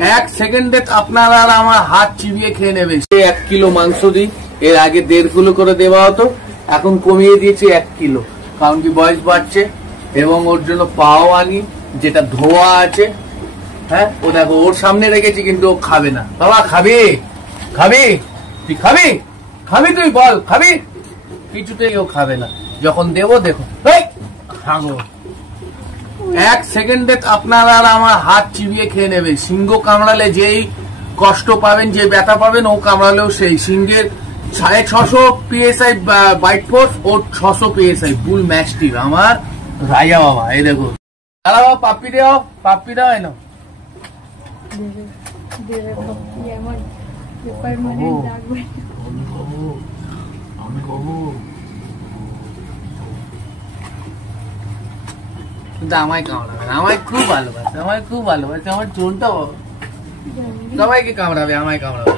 এক সেকেন্ডে আপনার আর আমার হাত চিবিয়ে খেয়ে নেবে। 1 কিলো মাংস দিই, এর আগে 1.5 কিলো করে দেওয়া হতো, এখন কমিয়ে দিয়েছি 1 কিলো, কারণ কি বয়স বাড়ছে। এবং ওর জন্য পাও আনি যেটা ধোয়া আছে। হ্যাঁ, ও দেখো ওর সামনে রেখেছি কিন্তু ও খাবে না। বাবা খাবি? খাবি? তুই খাবি? খাবি? তুই বল খাবি? কিছুতেই ও খাবে না। যখন দেবো দেখো খাবো, 1 সেকেন্ডে আপনার আর আমার হাত চিবিয়ে খেয়ে নেবে। সিংহ কামড়ালে যেই কষ্ট পাবেন, যে ব্যথা পাবেন, ও কামড়ালেও সেই। সিংহের 650 PSI বাইট ফোর্স, ওর 600 PSI ফুল ম্যাস্টিভ। আমার রাজা বাবা, এই দেখো দাদা বাবা, পাপ্পি দাও, পাপ্পি দাও। এনো কিন্তু আমায় কামড়াবে, আমায় খুব ভালোবাসে, আমায় খুব ভালোবাসে। আমার চোনটা সবাইকে কামড়াবে, আমায় কামড়াবে।